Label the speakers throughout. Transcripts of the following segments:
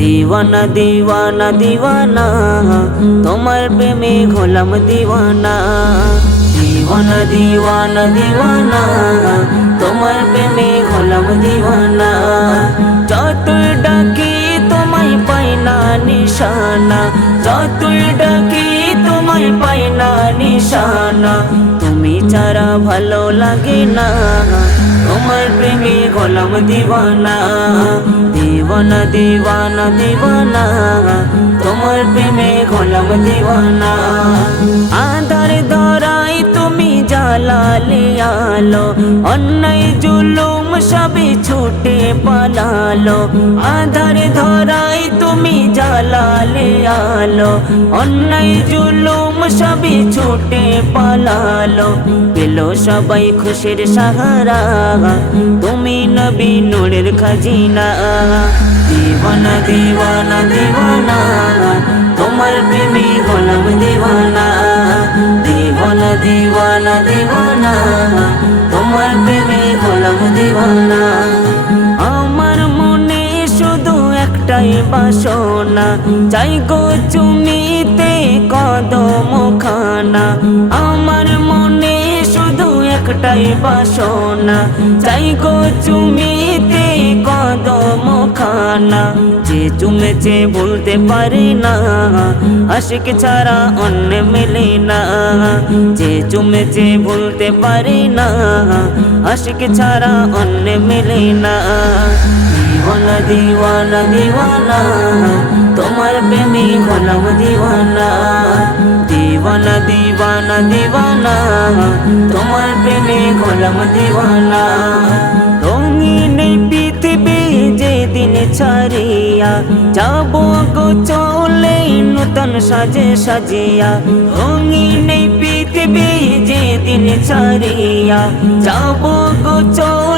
Speaker 1: দিওয়ানা দিওয়ানা দিওয়ানা তোমার প্রেমে হলাম দিওয়ানা দিওয়ানা দিওয়ানা দিওয়ানা তোমার প্রেমে হলাম দিওয়ানা যতই ডাকি তোমায় পাই না নিশানা যতই ডাকি তোমায় পাই না নিশানা তুমি ছাড়া ভালো লাগে না তোমার প্রেমে গোলাম দিবানা দিবানা দিবানা দিবানা তোমার প্রেমে গোলাম দিবানা আধার দরাই তুমি জালালে আলো অন্যায় জুলুম সবে ছোটে পালালো আধার ধরাই জ্বালালে আলো, অন্যায়, জুলুম সবই ছুটে পালালো। পেল সবাই খুশির সাহারা, তুমি নবী নূরের খাজিনা। দিওয়ানা দিওয়ানা দিওয়ানা, তোমার প্রেমে গোলাম দিওয়ানা। দিওয়ানা দিওয়ানা দিওয়ানা, তোমার বাসনা চাই গো চুমিতে কদম খানা আমার মনে শুধু একটাই বাসনা। চাই গো চুমিতে কদম খানা যে চুমেছে বলতে পারি না, আশিক ছাড়া অন্য মেলে না। যে চুমেছে বলতে পারি না, আশিক ছাড়া অন্য মেলে না। দিওয়ানা দিওয়ানা দিওয়ানা তোমার প্রেমী হলাম দিওয়ানা দিওয়ানা দিওয়ানা দিওয়ানা তোমার প্রেমে হলাম দিওয়ানা রঙিন পৃথিবী যাব গো চলে নূতন সাজে সাজিয়া রঙিন পৃথিবী যেদিন ছাড়িয়া যাব গো চলে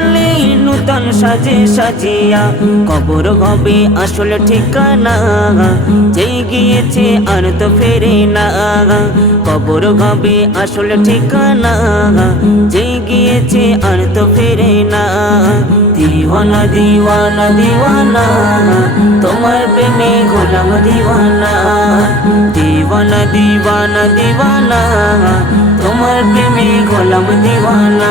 Speaker 1: নূতন সাজে সাজিয়া, কবর হবে আসল ঠিকানা। যেই গিয়েছে আর তো ফেরে না। কবর হবে আসল ঠিকানা। যেই গিয়েছে আর তো ফেরে না। দিওয়ানা দিওয়ানা দিওয়ানা, তোমার প্রেমে গোলাম দিওয়ানা। দিওয়ানা দিওয়ানা দিওয়ানা, তোমার প্রেমে গোলাম দিওয়ানা।